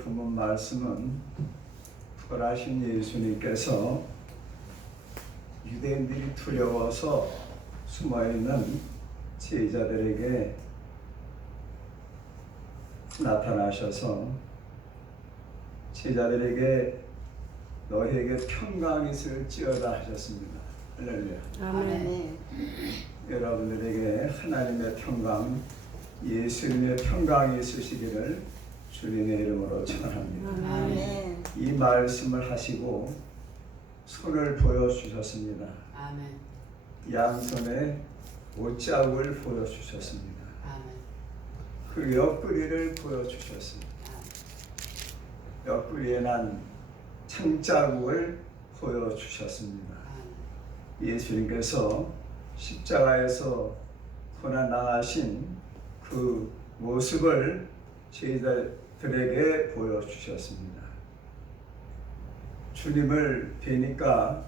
본문 말씀은 부활하신 예수님께서 유대인들이 두려워서 숨어있는 제자들에게 나타나셔서 제자들에게 너희에게 평강이 있을지어다 하셨습니다. 할렐루야. 아멘. 여러분들에게 하나님의 평강, 예수님의 평강이 있으시기를 주님의 이름으로 축원합니다. 아멘. 이 말씀을 하시고 손을 보여주셨습니다. 아멘. 양손에 옷자국을 보여주셨습니다. 아멘. 그 옆구리를 보여주셨습니다. 옆구리에 난 창자국을 보여주셨습니다. 예수님께서 십자가에서 고난 당하신 그 모습을 제자들에게 보여주셨습니다. 주님을 뵈니까,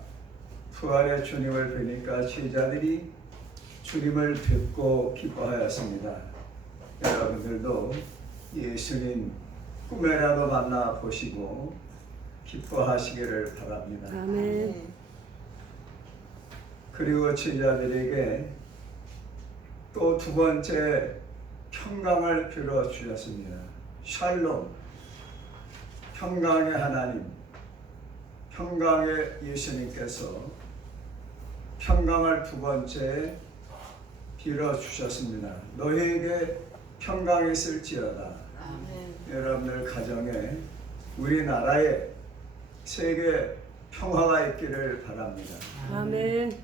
부활의 주님을 뵈니까 제자들이 주님을 뵙고 기뻐하였습니다. 여러분들도 예수님 꿈에라도 만나 보시고 기뻐하시기를 바랍니다. 아멘. 그리고 제자들에게 또 두 번째 평강을 빌어 주셨습니다. 샬롬, 평강의 하나님, 평강의 예수님께서 평강을 두 번째 빌어 주셨습니다. 너희에게 평강이 있을지어다. 아멘. 여러분들 가정에, 우리나라에 세계 평화가 있기를 바랍니다. 아멘.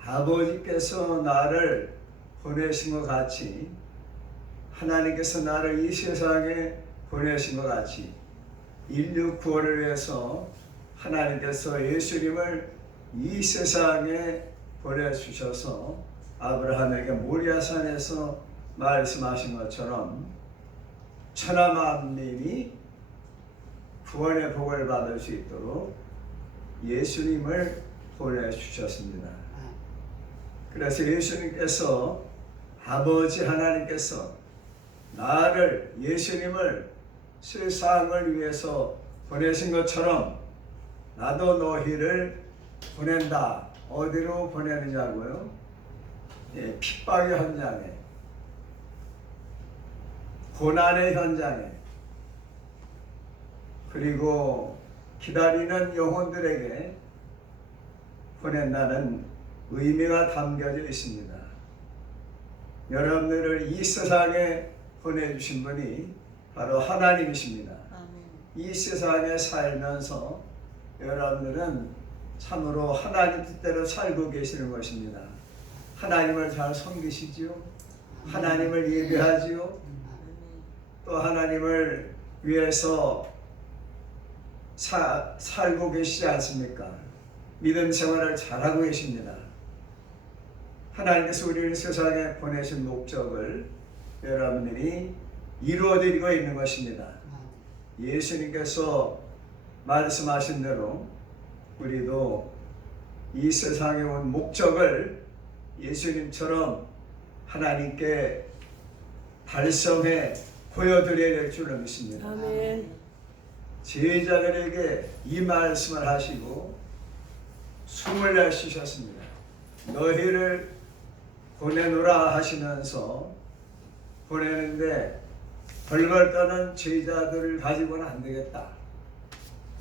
아버지께서 나를 보내신 것 같이, 하나님께서 나를 이 세상에 보내신 것 같이 인류 구원을 위해서 하나님께서 예수님을 이 세상에 보내주셔서 아브라함에게 모리아산에서 말씀하신 것처럼 천하 만민이 구원의 복을 받을 수 있도록 예수님을 보내주셨습니다. 그래서 예수님께서, 아버지 하나님께서 나를, 예수님을 세상을 위해서 보내신 것처럼 나도 너희를 보낸다. 어디로 보내느냐고요? 핍박의 현장에, 고난의 현장에, 그리고 기다리는 영혼들에게 보낸다는 의미가 담겨져 있습니다. 여러분들을 이 세상에 보내주신 분이 바로 하나님이십니다. 이 세상에 살면서 여러분들은 참으로 하나님 뜻대로 살고 계시는 것입니다. 하나님을 잘 섬기시지요. 하나님을 예배하지요. 또 하나님을 위해서 살고 계시지 않습니까? 믿음 생활을 잘하고 계십니다. 하나님께서 우리를 세상에 보내신 목적을 여러분들이 이루어드리고 있는 것입니다. 예수님께서 말씀하신 대로 우리도 이 세상에 온 목적을 예수님처럼 하나님께 달성해 보여드려야 될 줄로 믿습니다. 아멘. 제자들에게 이 말씀을 하시고 숨을 내쉬셨습니다. 너희를 보내노라 하시면서 보내는데 벌벌 떠는 제자들을 가지고는 안 되겠다.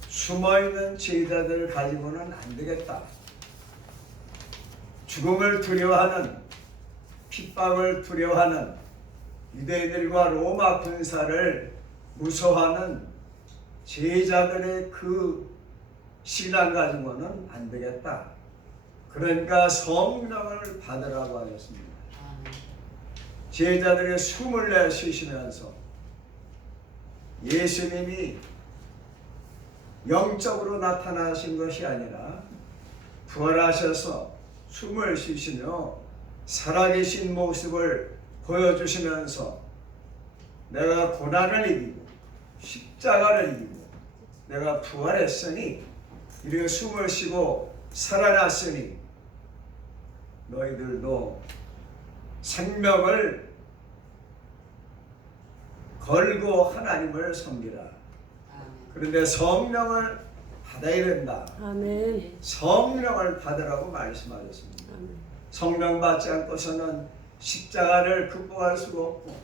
숨어있는 제자들을 가지고는 안 되겠다. 죽음을 두려워하는, 핍박을 두려워하는 유대인들과 로마 군사를 무서워하는 제자들의 그 신앙 가지고는 안 되겠다. 그러니까 성령을 받으라고 하셨습니다. 제자들의 숨을 내쉬시면서 예수님이 영적으로 나타나신 것이 아니라 부활하셔서 숨을 쉬시며 살아계신 모습을 보여주시면서 내가 고난을 이기고 십자가를 이기고 내가 부활했으니 이렇게 숨을 쉬고 살아났으니 너희들도 생명을 걸고 하나님을 섬기라. 그런데 성령을 받아야 된다. 아멘. 성령을 받으라고 말씀하셨습니다. 아멘. 성령 받지 않고서는 십자가를 극복할 수가 없고,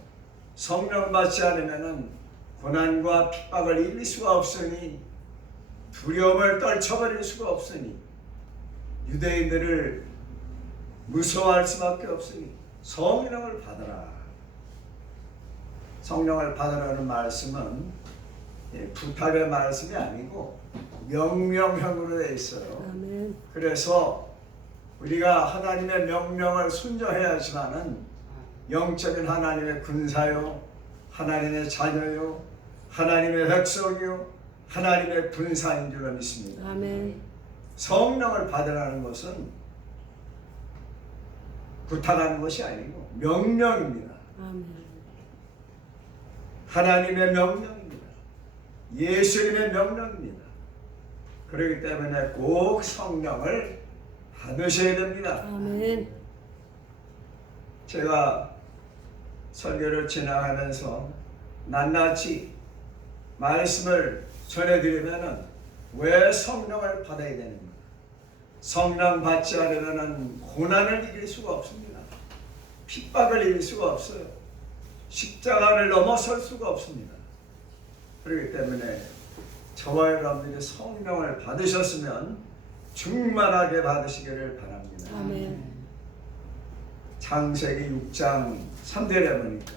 성령 받지 않으면은 고난과 핍박을 이길 수가 없으니, 두려움을 떨쳐버릴 수가 없으니, 유대인들을 무서워할 수밖에 없으니 성령을 받으라. 성령을 받으라는 말씀은 부탁의 말씀이 아니고 명령형으로 되어 있어요. 아멘. 그래서 우리가 하나님의 명령을 순종해야지만은 영적인 하나님의 군사요, 하나님의 자녀요, 하나님의 백성이요, 하나님의 군사인 줄로 믿습니다. 아멘. 성령을 받으라는 것은 부탁하는 것이 아니고 명령입니다. 아멘. 하나님의 명령입니다. 예수님의 명령입니다. 그렇기 때문에 꼭 성령을 받으셔야 됩니다. 아멘. 제가 설교를 진행하면서 낱낱이 말씀을 전해드리면은 왜 성령을 받아야 되는가? 성령 받지 않으면은 고난을 이길 수가 없습니다. 핍박을 이길 수가 없어요. 십자가를 넘어설 수가 없습니다. 그렇기 때문에 저와 여러분들이 성령을 받으셨으면 충만하게 받으시기를 바랍니다. 아멘. 창세기 6장 3절에 보니까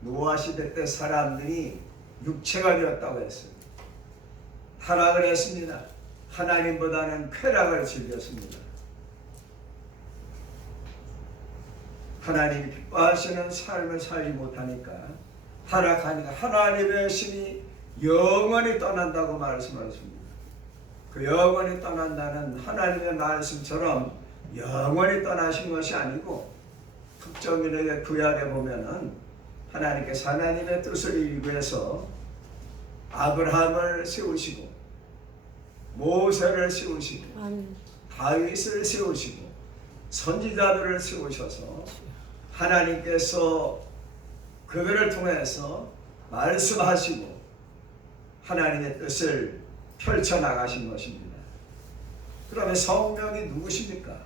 노아 시대 때 사람들이 육체가 되었다고 했어요. 타락을 했습니다. 하나님보다는 쾌락을 즐겼습니다. 하나님이 기뻐하시는 삶을 살지 못하니까, 타락하니까 하나님의 신이 영원히 떠난다고 말씀하셨습니다. 그 영원히 떠난다는 하나님의 말씀처럼 영원히 떠나신 것이 아니고, 특정인에게 구약에 보면은 하나님께서 하나님의 뜻을 이루기 위해서 아브라함을 세우시고, 모세를 세우시고, 아멘. 다윗을 세우시고, 선지자들을 세우셔서 하나님께서 그들을 통해서 말씀하시고 하나님의 뜻을 펼쳐나가신 것입니다. 그러면 성령이 누구십니까?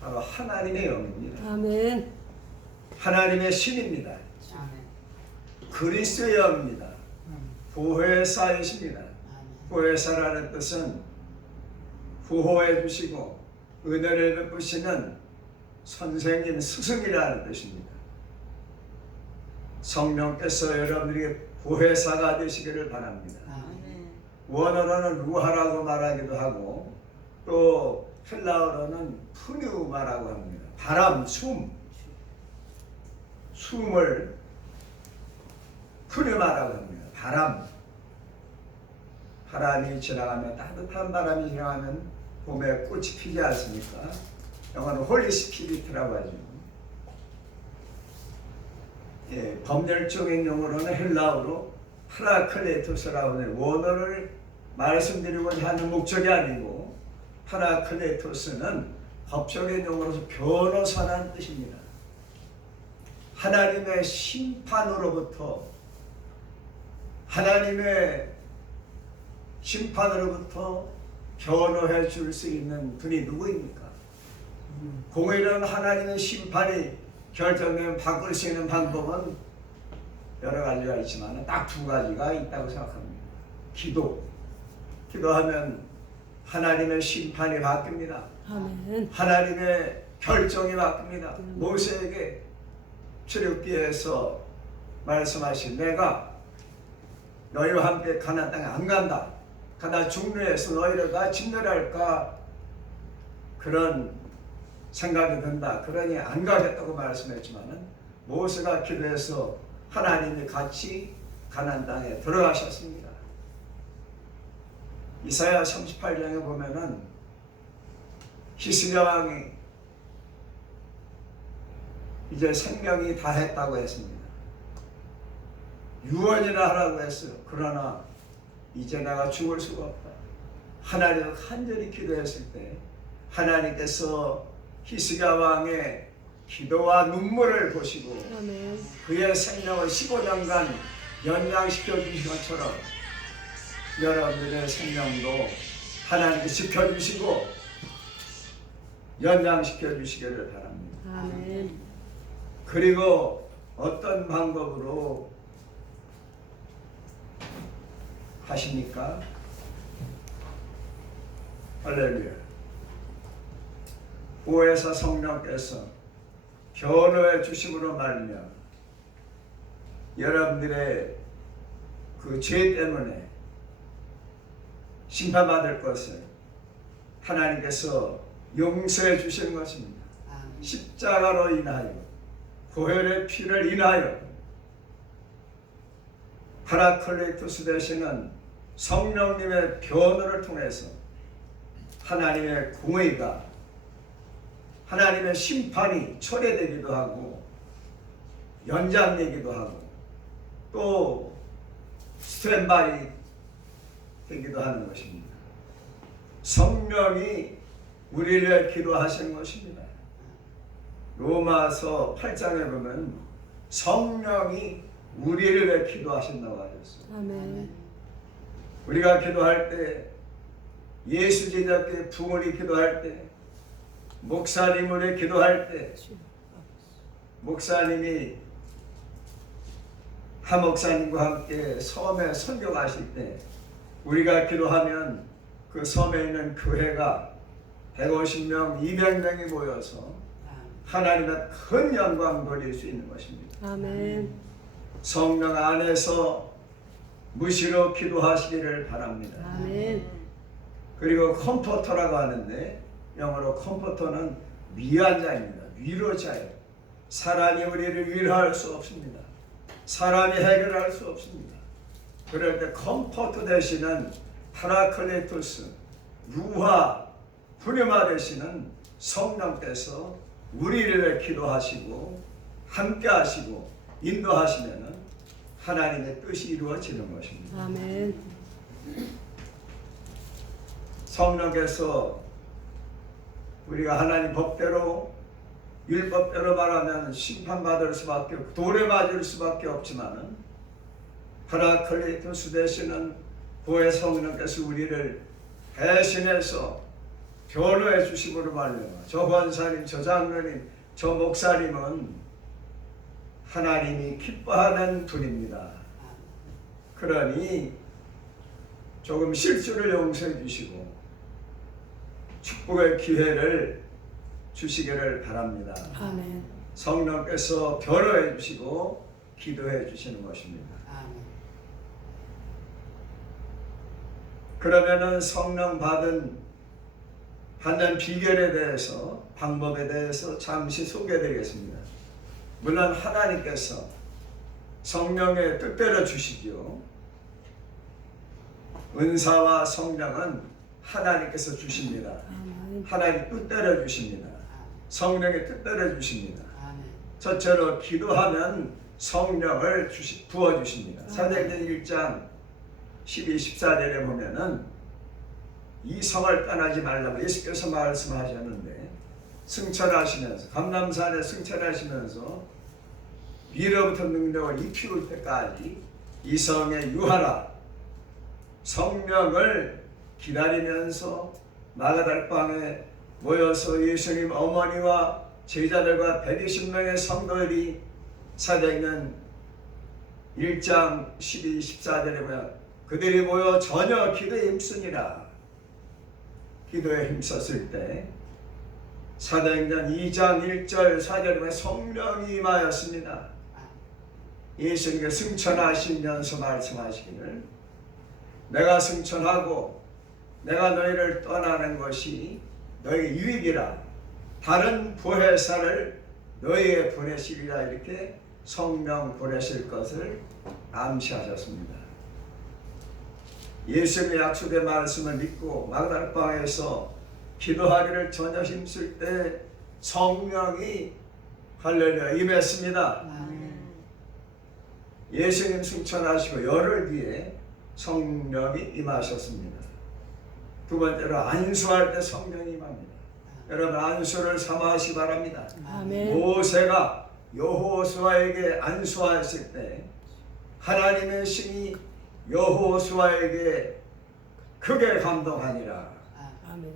바로 하나님의 영입니다. 아멘. 하나님의 신입니다. 그리스도의 영입니다. 보혜사이십니다. 보혜사라는 뜻은 구호해 주시고 은혜를 베푸시는 선생님, 스승이라는 뜻입니다. 성령께서 여러분들에게 보혜사가 되시기를 바랍니다. 아멘. 원어로는 루하라고 말하기도 하고, 또 헬라어로는 푸뉴마라고 합니다. 바람, 숨을 푸뉴마라고 합니다. 바람이 지나가면, 따뜻한 바람이 지나가면 봄에 꽃이 피지 않습니까? 영어는 홀리 스피리트라고 하죠. 법률적인 용어로는 헬라어로 파라클레토스라고 해요. 원어를 말씀드리고자 하는 목적이 아니고, 파라클레토스는 법적인 용어로서 변호사라는 뜻입니다. 하나님의 심판으로부터 변호해 줄 수 있는 분이 누구입니까? 공의로운 하나님의 심판이 결정되면 바꿀 수 있는 방법은 여러 가지가 있지만 딱 두 가지가 있다고 생각합니다. 기도하면 하나님의 심판이 바뀝니다. 아멘. 하나님의 결정이 바뀝니다. 모세에게 출애굽기에서 말씀하신, 내가 너희와 함께 가나안 땅에 안 간다. 가나 중류에서 너희를 다 진멸할까, 그런 생각이 든다. 그러니 안 가겠다고 말씀했지만은 모세가 기도해서 하나님이 같이 가나안 땅에 들어가셨습니다. 이사야 38장에 보면은 히스기야 왕이 이제 생명이 다했다고 했습니다. 유언이나 하라고 했어요. 그러나 이제 내가 죽을 수가 없다. 하나님을 간절히 기도했을 때 하나님께서 히스기야 왕의 기도와 눈물을 보시고 아멘. 그의 생명을 15년간 연장시켜 주신 것처럼 여러분들의 생명도 하나님께 지켜주시고 연장시켜 주시기를 바랍니다. 아멘. 그리고 어떤 방법으로 하십니까? 할렐루야. 보혜사 성령께서 변호해 주심으로 말미암아 여러분들의 그 죄 때문에 심판받을 것을 하나님께서 용서해 주시는 것입니다. 십자가로 인하여 보혈의 피를 인하여 파라클레토스 되시는 성령님의 변호를 통해서 하나님의 공의가 하나님의 심판이 철회되기도 하고 연장되기도 하고 또 스탠바이 되기도 하는 것입니다. 성령이 우리를 기도하시는 것입니다. 로마서 8장에 보면 성령이 우리를 기도하신다고 하셨어요. 아멘. 우리가 기도할 때 예수 제자께 부모님 기도할 때 목사님을 기도할 때 목사님이 하 목사님과 함께 섬에 선교 가실 때 우리가 기도하면 그 섬에 있는 교회가 150명, 200명이 모여서 하나님의 큰 영광 돌릴 수 있는 것입니다. 아멘. 성령 안에서 무시로 기도하시기를 바랍니다. 아멘. 그리고 컴포터라고 하는데 영어로 컴포터는 위안자입니다. 위로자예요. 사람이 우리를 위로할 수 없습니다. 사람이 해결할 수 없습니다. 그럴 때 컴포터 되시는 파라클레토스, 유화, 분유마 되시는 성령께서 우리를 기도하시고 함께 하시고 인도하시면 하나님의 뜻이 이루어지는 것입니다. 아멘. 성령께서 우리가 하나님 법대로 율법대로 말하면 심판받을 수밖에 없고 돌에 맞을 수밖에 없지만은 파라클레토스 되시는 보혜 성령께서 우리를 대신해서 변호해 주심으로 말미암아 저 권사님, 저 장로님, 저 목사님은 하나님이 기뻐하는 분입니다. 그러니 조금 실수를 용서해 주시고 축복의 기회를 주시기를 바랍니다. 아멘. 성령께서 변호해 주시고 기도해 주시는 것입니다. 그러면은 성령 받는 비결에 대해서 방법에 대해서 잠시 소개해드리겠습니다. 물론 하나님께서 성령의 뜻대로 주시죠. 은사와 성령은 하나님께서 주십니다. 하나님 뜻대로 주십니다. 성령의 뜻대로 주십니다. 첫째로 기도하면 성령을 부어주십니다. 사도행전 1장 12, 14절에 보면은 이 성을 떠나지 말라고 예수께서 말씀하셨는데 승천하시면서 감람산에 승천하시면서 위로부터 능력을 입히울 때까지 이 성에 유하라 성령을 기다리면서 마가달방에 모여서 예수님 어머니와 제자들과 120명의 성도들이 사도행전 1장 12, 14절에 보면 그들이 모여 전혀 기도에 힘쓰니라. 기도에 힘썼을 때 사도행전 2장 1절 4절에 보면 성령이 임하였습니다. 예수님께 승천하시면서 말씀하시기를 내가 승천하고 내가 너희를 떠나는 것이 너희 유익이라 다른 보혜사를 너희에 보내시리라 이렇게 성령 보내실 것을 암시하셨습니다. 예수님의 약속의 말씀을 믿고 마가달방에서 기도하기를 전혀 힘쓸 때 성령이 할렐루야 임했습니다. 예수님 승천하시고 열흘 뒤에 성령이 임하셨습니다. 두 번째로 안수할 때 성령이 임합니다. 여러분 안수를 삼아하시 바랍니다. 아멘. 모세가 여호수아에게 안수하였을 때 하나님의 신이 여호수아에게 크게 감동하니라. 아멘.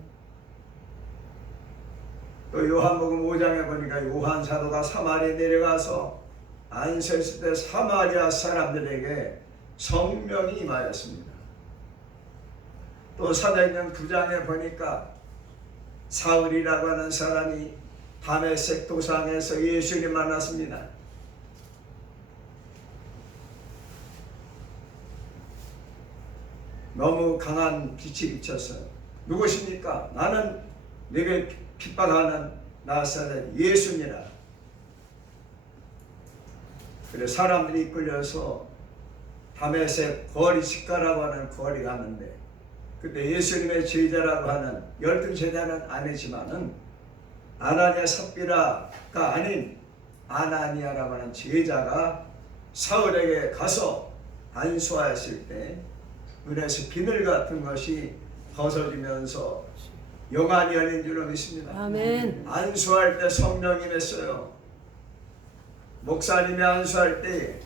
또 요한복음 5장에 보니까 요한 사도가 사마리아에 내려가서 안수했을 때 사마리아 사람들에게 성령이 임하였습니다. 또 사도행전 9장에 보니까 사울이라고 하는 사람이 다메섹 도상에서 예수님 만났습니다. 너무 강한 빛이 비쳤어요. 누구십니까? 나는 네게 핍박하는 나사렛 예수니라. 그래 사람들이 이끌려서 다메섹 거리 식가라고 하는 거리 가는데 그때 예수님의 제자라고 하는 12제자는 아니지만은 아나니아 삽비라가 아닌 아나니아라고 하는 제자가 사울에게 가서 안수하였을 때 눈에서 비늘 같은 것이 벗어지면서 영안이 열린 줄로 믿습니다. 아멘. 안수할 때 성령이 임했어요. 목사님이 안수할 때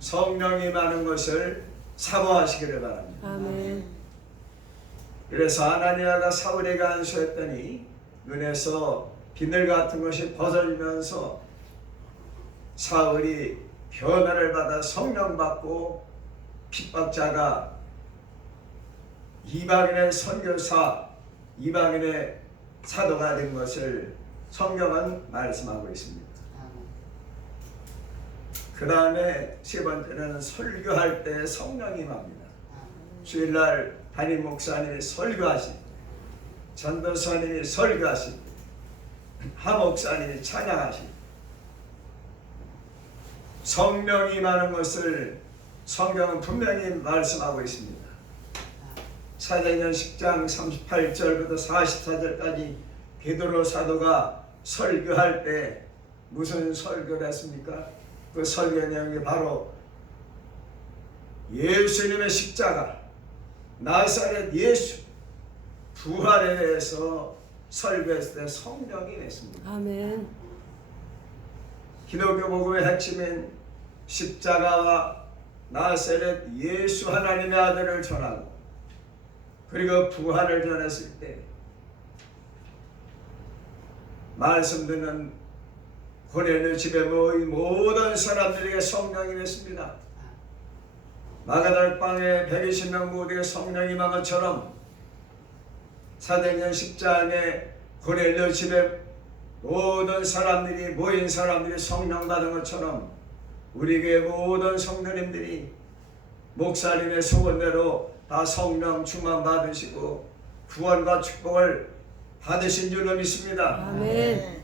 성령이 임하는 것을 사모하시기를 바랍니다. 아멘. 그래서 아나니아가 사울에게 안수했더니 눈에서 비늘 같은 것이 벗어지면서 사울이 변화를 받아 성령 받고 핍박자가 이방인의 선교사, 이방인의 사도가 된 것을 성경은 말씀하고 있습니다. 그 다음에 세 번째는 설교할 때 성령이 임합니다. 주일날 담임 목사님이 설교하실 때, 전도사님이 설교하실 때, 하목사님이 찬양하실 때 성령이 임하는 것을 성경은 분명히 말씀하고 있습니다. 사도행전 10장 38절부터 44절까지 베드로 사도가 설교할 때 무슨 설교를 했습니까? 그 설교 내용이 바로 예수님의 십자가, 나사렛 예수 부활에 대해서 설교했을 때 성령이 임했습니다. 아멘. 기독교 복음의 핵심인 십자가와 나사렛 예수 하나님의 아들을 전하고 그리고 부활을 전했을 때 말씀 듣는 고넬료 집에 모인 모든 사람들에게 성령이 임했습니다. 마가다락방에 120명 모두에게 성령이 임한 것처럼 사도행전 10장에 고넬료 집에 모든 사람들이 모인 사람들이 성령 받은 것처럼 우리 교회 모든 성도님들이 목사님의 소원대로 다 성령 충만 받으시고 구원과 축복을 받으신 줄로 믿습니다. 아멘.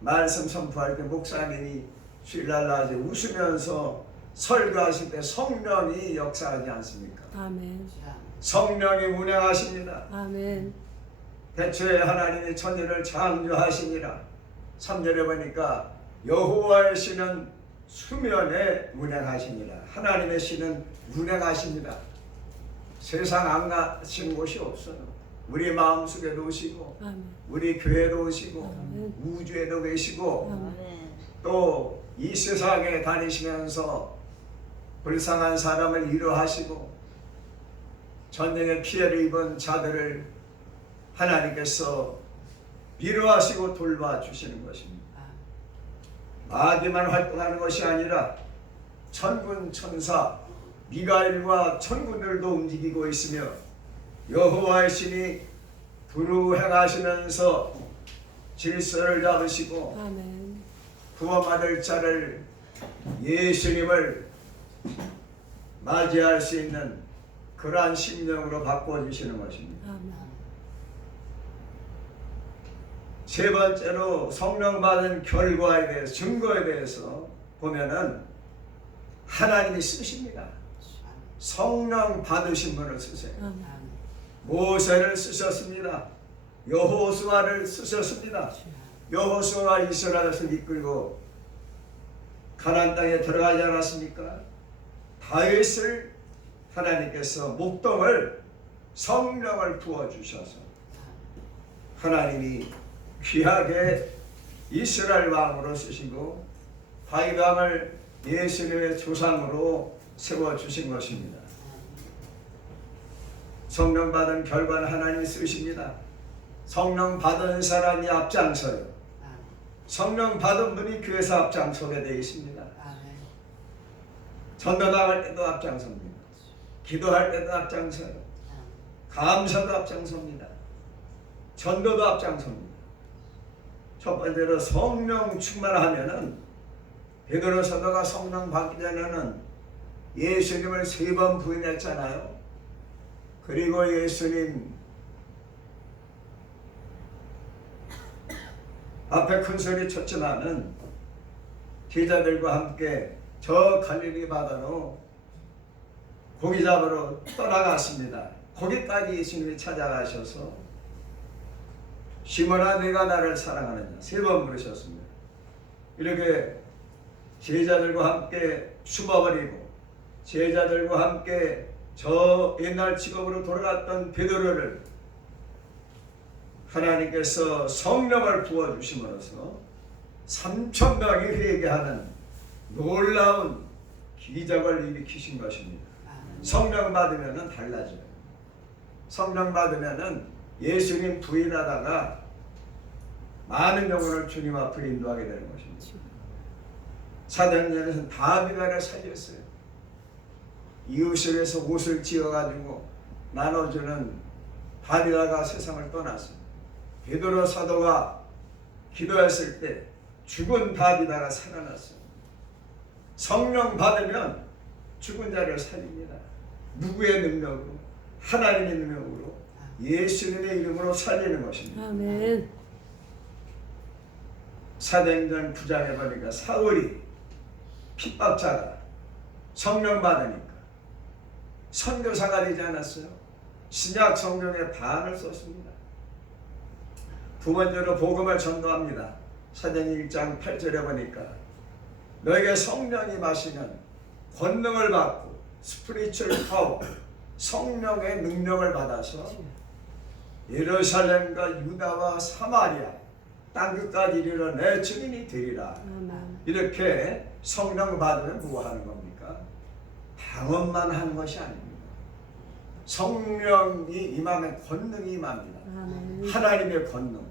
말씀 선포할 때 목사님이 주일날 낮에 웃으면서 설교하실 때 성령이 역사하지 않습니까? 아멘. 성령이 운행하십니다. 아멘. 대초에 하나님이 천지를 창조하시니라. 3절에 보니까 여호와의 신은 수면에 운행하시니라. 하나님의 신은 운행하십니다. 세상 안 가신 곳이 없어요. 우리 마음속에도 오시고 아멘. 우리 교회도 오시고 아멘. 우주에도 계시고 아멘. 또 이 세상에 다니시면서 불쌍한 사람을 위로하시고 전쟁의 피해를 입은 자들을 하나님께서 위로하시고 돌봐주시는 것입니다. 마귀만 활동하는 것이 아니라 천군 천사 미가엘과 천군들도 움직이고 있으며 여호와의 신이 두루 행하시면서 질서를 잡으시고 아멘. 구원받을 자를 예수님을 맞이할 수 있는 그러한 심령으로 바꿔주시는 것입니다. 아멘. 세 번째로 성령 받은 결과에 대해서 증거에 대해서 보면은 하나님이 쓰십니다. 성령 받으신 분을 쓰세요. 아멘. 모세를 쓰셨습니다. 여호수아를 쓰셨습니다. 여호수아가 이스라엘을 이끌고 가나안 땅에 들어가지 않았습니까? 다윗을 하나님께서 목동을 성령을 부어주셔서 하나님이 귀하게 이스라엘 왕으로 쓰시고 다윗 왕을 예수님의 조상으로 세워주신 것입니다. 성령 받은 결과는 하나님이 쓰십니다. 성령 받은 사람이 앞장서요. 아멘. 성령 받은 분이 교회에서 앞장서게 되어 있습니다. 아멘. 전도 나갈 때도 앞장섭니다. 기도할 때도 앞장서요. 아멘. 감사도 앞장섭니다. 전도도 앞장섭니다. 첫 번째로 성령 충만하면은 베드로 사도가 성령 받기 전에는 예수님을 3번 부인했잖아요. 그리고 예수님 앞에 큰 소리 쳤지만은 제자들과 함께 저 갈릴리 바다로 고기 잡으러 떠나갔습니다. 거기까지 예수님이 찾아가셔서 시몬아 네가 나를 사랑하느냐 3번 물으셨습니다. 이렇게 제자들과 함께 숨어버리고 제자들과 함께 저 옛날 직업으로 돌아갔던 베드로를 하나님께서 성령을 부어주심으로써 3,000명이 회개하는 놀라운 기적을 일으키신 것입니다. 성령 받으면 달라져요. 성령 받으면 예수님 부인하다가 많은 영혼을 주님 앞으로 인도하게 되는 것입니다. 사도행전에서는 다비다를 살렸어요. 이웃을 위해서 옷을 지어가지고 나눠주는 다비다가 세상을 떠났어요. 베드로 사도가 기도했을 때 죽은 다비다가 살아났어요. 성령 받으면 죽은 자를 살립니다. 누구의 능력으로? 하나님의 능력으로 예수님의 이름으로 살리는 것입니다. 아멘. 사도행전 9장에 보니까 사울이 핍박자가 성령 받으니까 선교사가 되지 않았어요. 신약 성경의 반을 썼습니다. 두 번째로 복음을 전도합니다. 사도행전 1장 8절에 보니까 너에게 성령이 마시면 권능을 받고 스피리추얼 파워 성령의 능력을 받아서 예루살렘과 유다와 사마리아 땅끝까지 이르러 내 증인이 되리라. 아멘. 이렇게 성령 받으면 뭐 하는 겁니까? 방언만 하는 것이 아닙니다. 성령이 임하면 권능이 임합니다. 아멘. 하나님의 권능,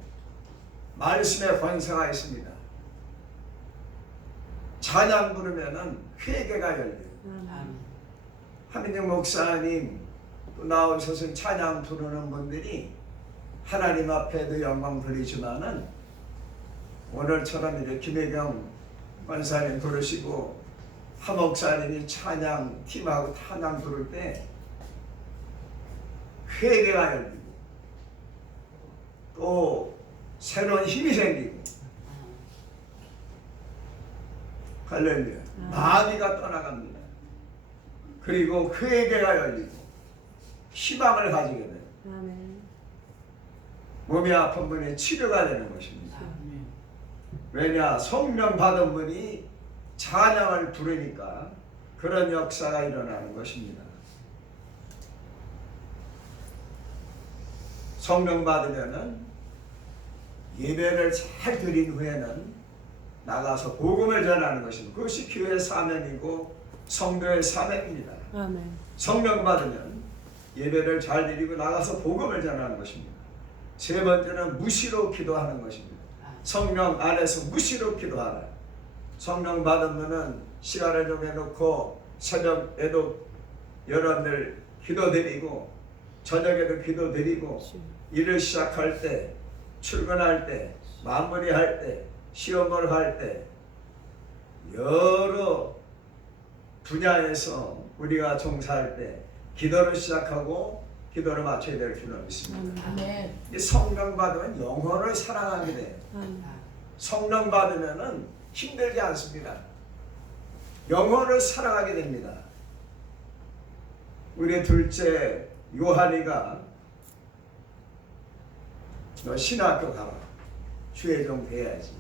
말씀의 권세가 있습니다. 찬양 부르면은 회개가 열려요. 아멘. 한민정 목사님 또 나오셔서 찬양 부르는 분들이 하나님 앞에도 영광 돌리지만은 오늘처럼 이렇게 김혜경 권사님 부르시고 하 목사님이 찬양 팀하고 찬양 부를 때 회개가 열리고 또 새로운 힘이 생기고 할렐루야 마귀가 떠나갑니다. 그리고 회개가 열리고 희망을 가지게 돼요. 아멘. 몸이 아픈 분의 치료가 되는 것입니다. 왜냐? 성령 받은 분이 찬양을 부르니까 그런 역사가 일어나는 것입니다. 성령 받으면은 예배를 잘 드린 후에는 나가서 복음을 전하는 것입니다. 그것이 교회의 사명이고 성도의 사명입니다. 아멘. 성령 받으면 예배를 잘 드리고 나가서 복음을 전하는 것입니다. 세 번째는 무시로 기도하는 것입니다. 성령 안에서 무시로 기도하라. 성령 받은 분은 시간을 정해놓고 새벽에도 여러분들 기도드리고 저녁에도 기도드리고 일을 시작할 때, 출근할 때, 마무리할 때, 시험을 할 때 여러 분야에서 우리가 종사할 때 기도를 시작하고 기도를 마쳐야 될 필요가 있습니다. 아멘. 이 성령 받으면 영혼을 사랑하게 돼요. 아멘. 성령 받으면은 힘들지 않습니다. 영혼을 사랑하게 됩니다. 우리 둘째 요한이가 너 신학교 가라. 주의종 돼야지.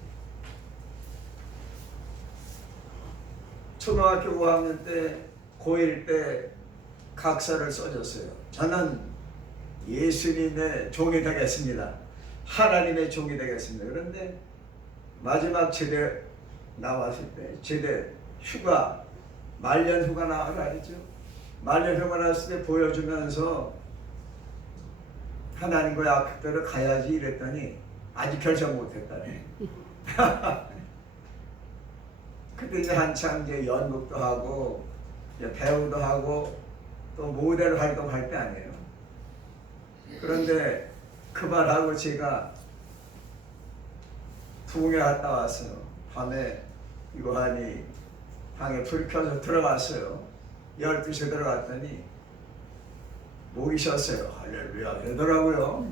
초등학교 5학년 때 고1 때 각서를 써줬어요. 저는 예수님의 종이 되겠습니다. 하나님의 종이 되겠습니다. 그런데 마지막 제대 나왔을 때 제대 휴가 말년 휴가 나와야죠. 말년 휴가 나왔을 때 보여주면서 하나님과 약속대로 가야지 이랬더니 아직 결정 못했다네. 근데 이제 한참 이제 연극도 하고 이제 배우도 하고 또 모델 활동할 때 아니에요. 그런데 그 말하고 제가 부흥회 갔다 왔어요. 밤에 요한이 방에 불 켜서 들어갔어요. 12시에 들어갔더니 목이 쉬었어요. 할렐루야 그러더라고요.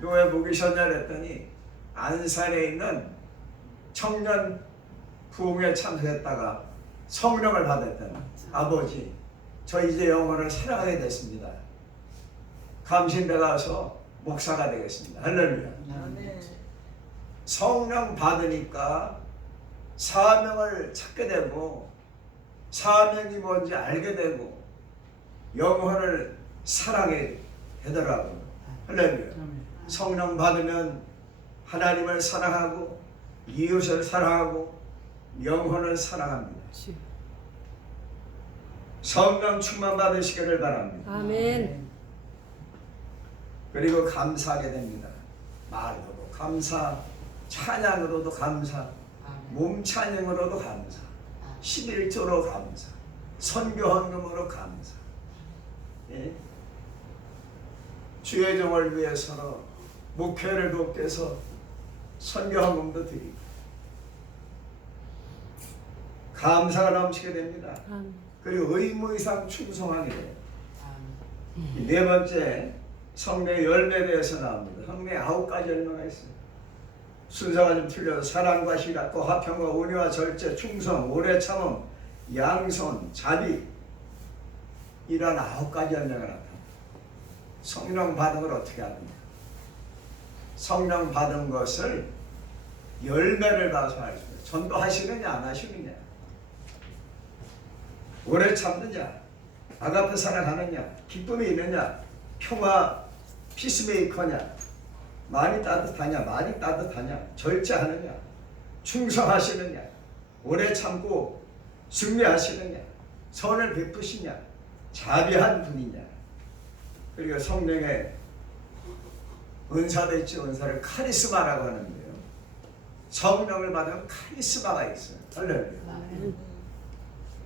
너 왜 목이 쉬었냐 그랬더니 안산에 있는 청년 부흥회에 참석했다가 성령을 받았다는 아버지 저 이제 영혼을 사랑하게 됐습니다. 감신대 가서 목사가 되겠습니다. 할렐루야. 아멘. 성령 받으니까 사명을 찾게 되고 사명이 뭔지 알게 되고 영혼을 사랑하게 되더라고요. 할렐루야. 성령 받으면 하나님을 사랑하고 이웃을 사랑하고 영혼을 사랑합니다. 성령 충만 받으시기를 바랍니다. 아멘. 그리고 감사하게 됩니다. 말로도 감사, 찬양으로도 감사, 몸 찬양으로도 감사, 11조로 감사, 선교헌금으로 감사. 예? 주의 종을 위해서 목회를 돕게 해서 선교헌금도 드리고 감사가 넘치게 됩니다. 아멘. 그리고 의무 이상 충성하게 돼요. 네 번째 성령의 열매에 대해서 나옵니다. 성령의 9가지 열매가 있어요. 순서가 좀 틀려서 사랑과 희락과 화평과 온유와 절제, 충성, 오래 참음, 양선, 자비 이런 9가지 열매가 나타납니다. 성령 받은 걸 어떻게 합니까? 성령 받은 것을 열매를 봐서 알 수 있어요. 전도하시느냐 안 하시느냐, 오래 참느냐, 아가페 사랑하느냐, 기쁨이 있느냐, 평화 피스메이커냐, 많이 따뜻하냐, 많이 따뜻하냐, 절제하느냐, 충성하시느냐, 오래 참고 승리하시느냐, 선을 베푸시냐, 자비한 분이냐. 그리고 성령의 은사도 있죠. 은사를 카리스마라고 하는데요. 성령을 받으면 카리스마가 있어요. 할렐루야.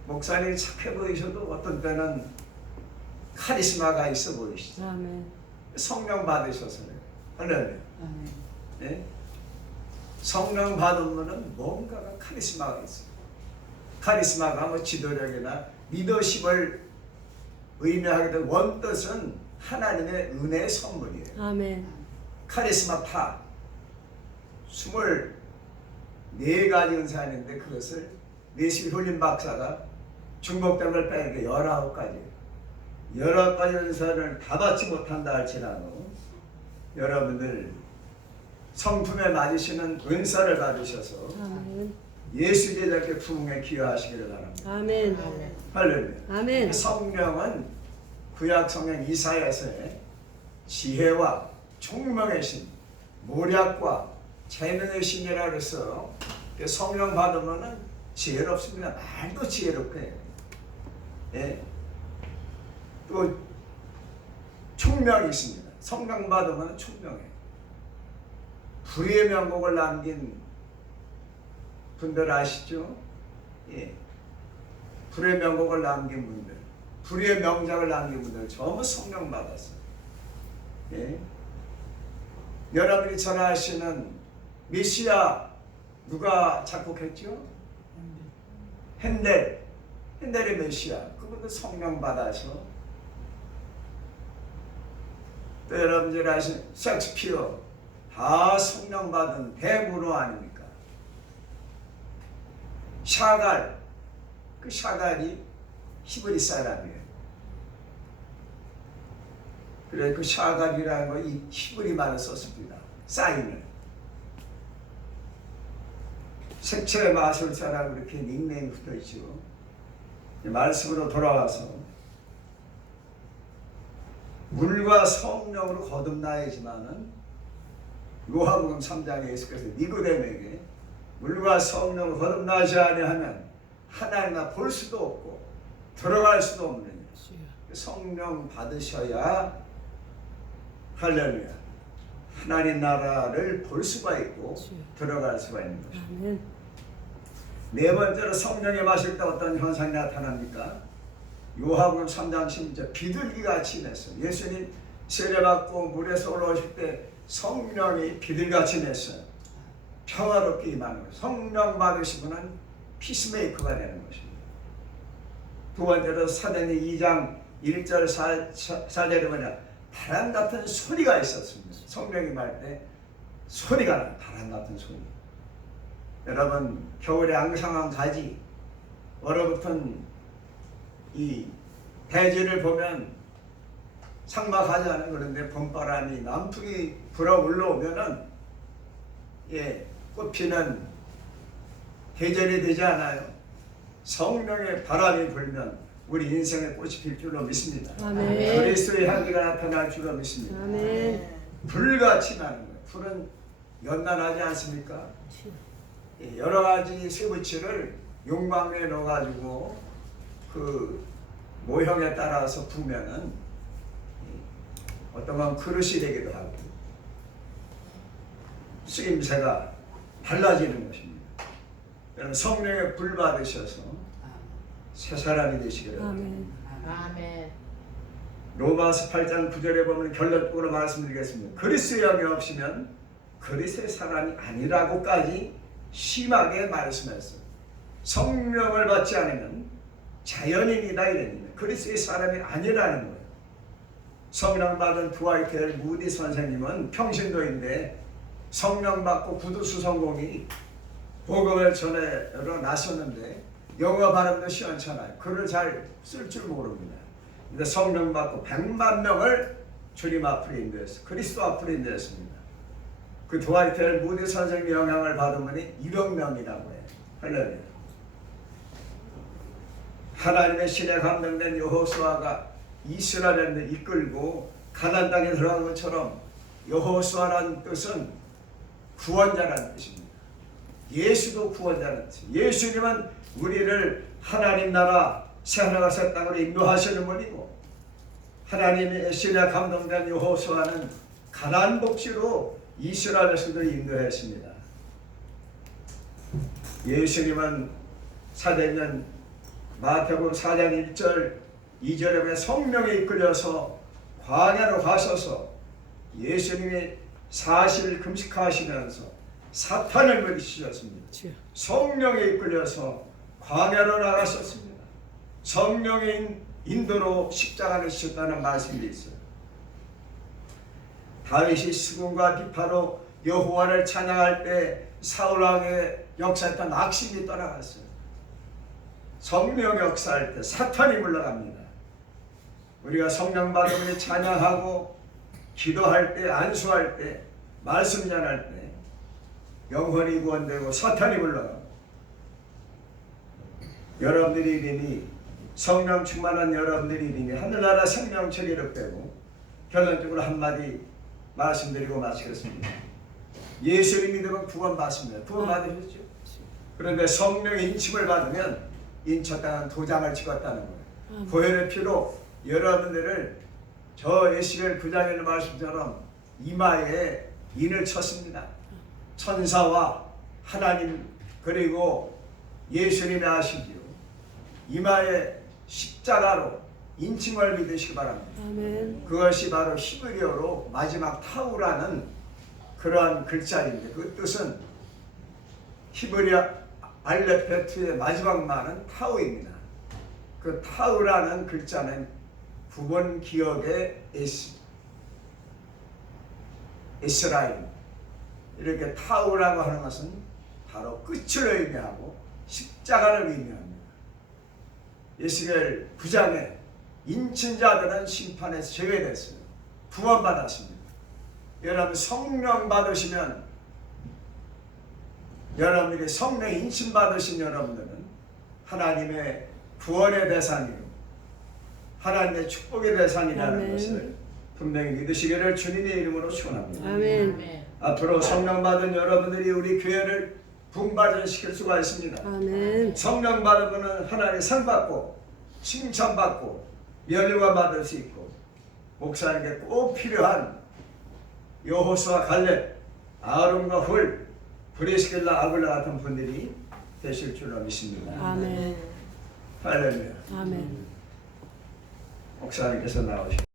목사님이 착해 보이셔도 어떤 때는 카리스마가 있어 보이시죠. 아멘. 성령 받으셔서 할렐루야. 네? 성령 받으면은 뭔가가 카리스마가 있어요. 카리스마가 뭐 지도력이나 리더십을 의미하게 된 원뜻은 하나님의 은혜의 선물이에요. 아멘. 카리스마 파 24가지 은사가 있는데 그것을 내시 홀린 박사가 중복된 걸 빼니까 19가지 19가지 은사를 다 받지 못한다 할지라도 여러분들 성품에 맞으시는 은사를 받으셔서 아멘. 예수 제자께 부흥에 기여하시기를 바랍니다. 아멘. 할렐루야. 아멘. 성령은 구약 성경 이사야서의 지혜와 총명의 신, 모략과 재능의 신이라 그랬어요. 성령 받으면은 지혜롭습니다. 말도 지혜롭게 해요. 예. 또 총명이 있습니다. 성령 받으면 총명해요. 불의의 명곡을 남긴 분들 아시죠? 예. 불의의 명곡을 남긴 분들, 불의의 명작을 남긴 분들 전부 성령 받았어요. 예. 여러분이 잘 아시는 메시아 누가 작곡했죠? 핸델의 메시아. 그분도 성령 받아서. 또 여러분들이 아시는 셰익스피어 다 성령 받은 대문호 아닙니까? 샤갈, 그 샤갈이 히브리 사람이에요. 그래 그 샤갈이라는 거 이 히브리말을 썼습니다. 사인을. 색채의 마술사라고 이렇게 닉네임 붙어 있죠. 말씀으로 돌아와서 물과 성령으로 거듭나야지만은 요한복음 3장에 예수께서 니고데모에게 물과 성령으로 거듭나지 아니하면 하나님을 볼 수도 없고 들어갈 수도 없는 성령 받으셔야 할렐루야. 하나님 나라를 볼 수가 있고 들어갈 수가 있는 것입니다. 아멘. 네 번째로 성령에 마실 때 어떤 현상이 나타납니까? 요한복음 3장 10절 비둘기가 같이 임했어요. 예수님 세례받고 물에서 올라오실 때 성령이 비둘기같이 임했어요. 평화롭게 임하는 거예요. 성령 받으신 분은 피스메이커가 되는 것입니다. 두 번째로 사도행전 2장 1절 4절에 뭐냐, 바람 같은 소리가 있었습니다. 성령이 말 때 소리가 나요. 바람 같은 소리. 여러분 겨울에 앙상한 가지 얼어붙은 이 대지를 보면 삭막하지 않은, 그런데 봄바람이 남풍이 불어 올라오면은 꽃피는 계절이 되지 않아요. 성령의 바람이 불면 우리 인생의 꽃이 필 줄로 믿습니다. 아멘. 그리스도의 향기가 나타날 줄로 믿습니다. 아멘. 불같이 나는 거예요. 불은 연단하지 않습니까? 여러 가지 쇠붙이를 용광로에 넣어가지고 그 모형에 따라서 부면은 어떤 건 그릇이 되기도 하고 쓰임새가 달라지는 것입니다. 여러분 성령의 불 받으셔서 새 사람이 되시기를. 아멘. 아멘. 로마서 8장 9절에 보면 결론적으로 말씀드리겠습니다. 그리스도의 영이 없으면 그리스도의 사람이 아니라고까지 심하게 말씀했어요. 성령을 받지 않으면 자연인이다 이랬는데 그리스도의 사람이 아니라는 거예요. 성령 받은 드와이트 무디 선생님은 평신도인데 성령 받고 구두수성공이 복음을 전하러 나섰는데 영어 발음도 시원찮아요. 글을 잘 쓸 줄 모릅니다. 근데 성령 받고 100만 명을 주님 앞으로 인도했어요. 그리스도 앞으로 인도했습니다. 그 드와이트 무디 선생님의 영향을 받은 분이 2억 명이라고 해요. 할렐루야. 하나님의 신에 감동된 여호수아가 이스라엘을 이끌고 가나안 땅에 들어간 것처럼 여호수아라는 뜻은 구원자라는 뜻입니다. 예수도 구원자라는 뜻입니다. 예수님은 우리를 하나님 나라 새하늘과 새 땅으로 인도하시는 분이고, 하나님의 신에 감동된 여호수아는 가나안 복지로 이스라엘 백성들을 인도했습니다. 예수님은 사도행전 마태복음 4장 1절 2절에 보면 성령에 이끌려서 광야로 가셔서 예수님이 40일 금식하시면서 사탄을 물리치셨습니다. 성령에 이끌려서 광야로 나가셨습니다. 성령의 인도로 십자가를 지셨다는 말씀이 있어요. 다윗이 수군과 비파로 여호와를 찬양할 때 사울왕의 역사했던 악심이 떠나갔어요. 성령 역사할 때 사탄이 물러갑니다. 우리가 성령 받음을 찬양하고 기도할 때, 안수할 때, 말씀 전할 때 영혼이 구원되고 사탄이 물러가고, 여러분들이 이름이 성령 충만한 여러분들이 이름이 하늘나라 생명책에 이룩되고, 결론적으로 한마디 말씀드리고 마치겠습니다. 예수를 믿으면 구원받습니다. 구원받으셨죠? 그런데 성령의 인침을 받으면 인쳤다는 도장을 찍었다는 거예요. 보혈의 피로 여러분들을 저 에스겔 9장에 있는 말씀처럼 이마에 인을 쳤습니다. 천사와 하나님 그리고 예수님의 아시지요. 이마에 십자가로 인침을 믿으시기 바랍니다. 아멘. 그것이 바로 히브리어로 마지막 타우라는 그러한 글자인데, 그 뜻은 히브리어 알레페트의 마지막 말은 타우입니다. 그 타우라는 글자는 9번 기억의 에스라임, 이렇게 타우라고 하는 것은 바로 끝을 의미하고 십자가를 의미합니다. 에스겔 9장에 인친자들은 심판에서 제외됐어요. 구원받았습니다. 여러분 성령 받으시면, 여러분들이 성령 인침 받으신 여러분들은 하나님의 구원의 대상이고 하나님의 축복의 대상이라는 아멘. 것을 분명히 믿으시기를 주님의 이름으로 축원합니다. 아멘. 앞으로 성령 받은 여러분들이 우리 교회를 분발전시킬 수가 있습니다. 아멘. 성령 받은 분은 하나님의 상 받고 칭찬 받고 면류관 받을 수 있고, 목사님께 꼭 필요한 여호수아, 갈렙, 아론과 훌, 브리스길라, 아굴라 같은 분들이 되실 줄로 믿습니다. 아멘. 할렐루야. 아멘. 목사님께서 나오시고